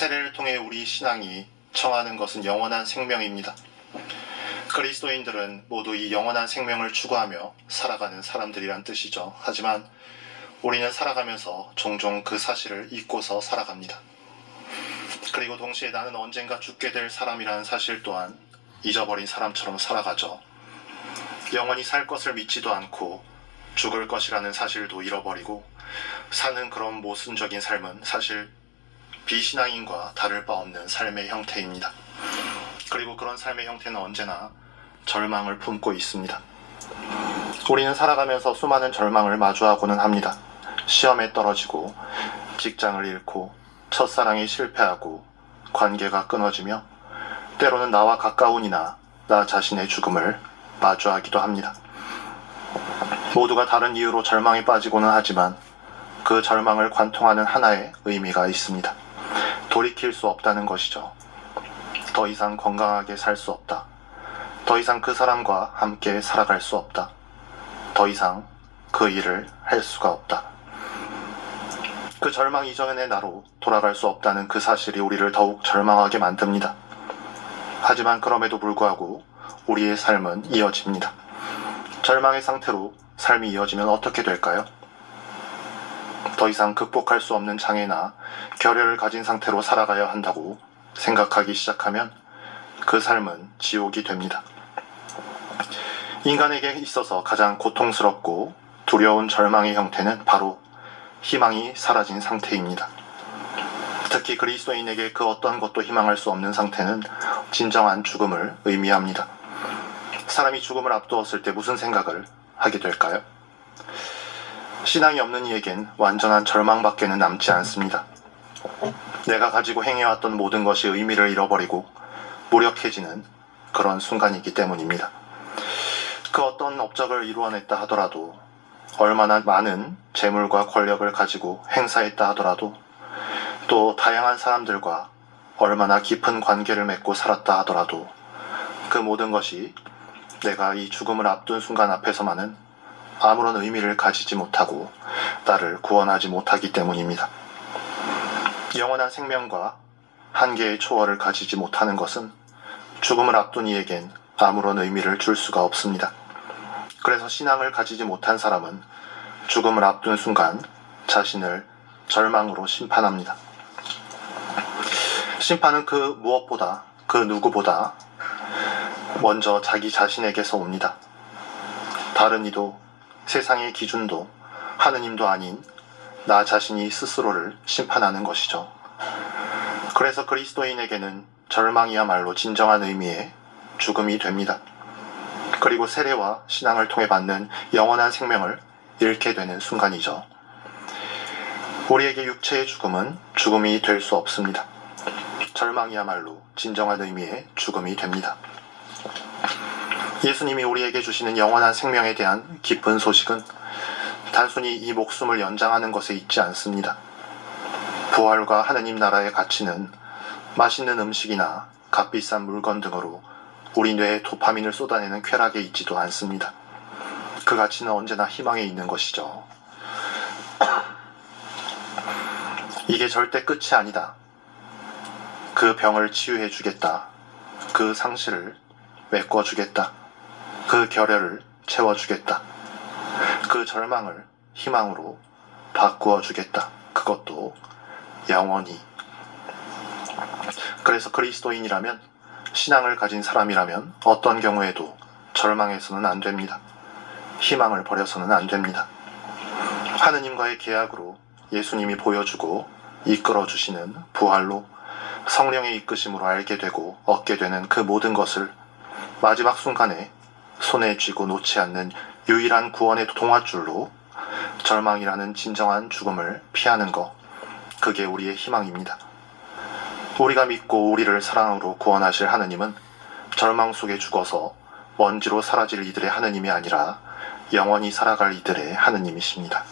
세례를 통해 우리 신앙이 청하는 것은 영원한 생명입니다. 그리스도인들은 모두 이 영원한 생명을 추구하며 살아가는 사람들이란 뜻이죠. 하지만 우리는 살아가면서 종종 그 사실을 잊고서 살아갑니다. 그리고 동시에 나는 언젠가 죽게 될 사람이라는 사실 또한 잊어버린 사람처럼 살아가죠. 영원히 살 것을 믿지도 않고 죽을 것이라는 사실도 잃어버리고 사는 그런 모순적인 삶은 사실 비신앙인과 다를 바 없는 삶의 형태입니다. 그리고 그런 삶의 형태는 언제나 절망을 품고 있습니다. 우리는 살아가면서 수많은 절망을 마주하고는 합니다. 시험에 떨어지고, 직장을 잃고, 첫사랑이 실패하고, 관계가 끊어지며, 때로는 나와 가까운 이나 나 자신의 죽음을 마주하기도 합니다. 모두가 다른 이유로 절망에 빠지고는 하지만 그 절망을 관통하는 하나의 의미가 있습니다. 돌이킬 수 없다는 것이죠. 더 이상 건강하게 살 수 없다. 더 이상 그 사람과 함께 살아갈 수 없다. 더 이상 그 일을 할 수가 없다. 그 절망 이전의 나로 돌아갈 수 없다는 그 사실이 우리를 더욱 절망하게 만듭니다. 하지만 그럼에도 불구하고 우리의 삶은 이어집니다. 절망의 상태로 삶이 이어지면 어떻게 될까요? 더 이상 극복할 수 없는 장애나 결여를 가진 상태로 살아가야 한다고 생각하기 시작하면 그 삶은 지옥이 됩니다. 인간에게 있어서 가장 고통스럽고 두려운 절망의 형태는 바로 희망이 사라진 상태입니다. 특히 그리스도인에게 그 어떤 것도 희망할 수 없는 상태는 진정한 죽음을 의미합니다. 사람이 죽음을 앞두었을 때 무슨 생각을 하게 될까요? 신앙이 없는 이에겐 완전한 절망밖에는 남지 않습니다. 내가 가지고 행해왔던 모든 것이 의미를 잃어버리고 무력해지는 그런 순간이기 때문입니다. 그 어떤 업적을 이루어냈다 하더라도, 얼마나 많은 재물과 권력을 가지고 행사했다 하더라도, 또 다양한 사람들과 얼마나 깊은 관계를 맺고 살았다 하더라도 그 모든 것이 내가 이 죽음을 앞둔 순간 앞에서만은 아무런 의미를 가지지 못하고 나를 구원하지 못하기 때문입니다. 영원한 생명과 한계의 초월을 가지지 못하는 것은 죽음을 앞둔 이에겐 아무런 의미를 줄 수가 없습니다. 그래서 신앙을 가지지 못한 사람은 죽음을 앞둔 순간 자신을 절망으로 심판합니다. 심판은 그 무엇보다, 그 누구보다 먼저 자기 자신에게서 옵니다. 다른 이도, 세상의 기준도, 하느님도 아닌 나 자신이 스스로를 심판하는 것이죠. 그래서 그리스도인에게는 절망이야말로 진정한 의미의 죽음이 됩니다. 그리고 세례와 신앙을 통해 받는 영원한 생명을 잃게 되는 순간이죠. 우리에게 육체의 죽음은 죽음이 될 수 없습니다. 절망이야말로 진정한 의미의 죽음이 됩니다. 예수님이 우리에게 주시는 영원한 생명에 대한 기쁜 소식은 단순히 이 목숨을 연장하는 것에 있지 않습니다. 부활과 하느님 나라의 가치는 맛있는 음식이나 값비싼 물건 등으로 우리 뇌에 도파민을 쏟아내는 쾌락에 있지도 않습니다. 그 가치는 언제나 희망에 있는 것이죠. 이게 절대 끝이 아니다. 그 병을 치유해 주겠다. 그 상실을 메꿔 주겠다. 그 결여를 채워 주겠다. 그 절망을 희망으로 바꾸어 주겠다. 그것도 영원히. 그래서 그리스도인이라면, 신앙을 가진 사람이라면 어떤 경우에도 절망해서는 안 됩니다. 희망을 버려서는 안 됩니다. 하느님과의 계약으로 예수님이 보여주고 이끌어 주시는 부활로 성령의 이끄심으로 알게 되고 얻게 되는 그 모든 것을 마지막 순간에 손에 쥐고 놓지 않는 유일한 구원의 동아줄로 절망이라는 진정한 죽음을 피하는 것, 그게 우리의 희망입니다. 우리가 믿고 우리를 사랑으로 구원하실 하느님은 절망 속에 죽어서 먼지로 사라질 이들의 하느님이 아니라 영원히 살아갈 이들의 하느님이십니다.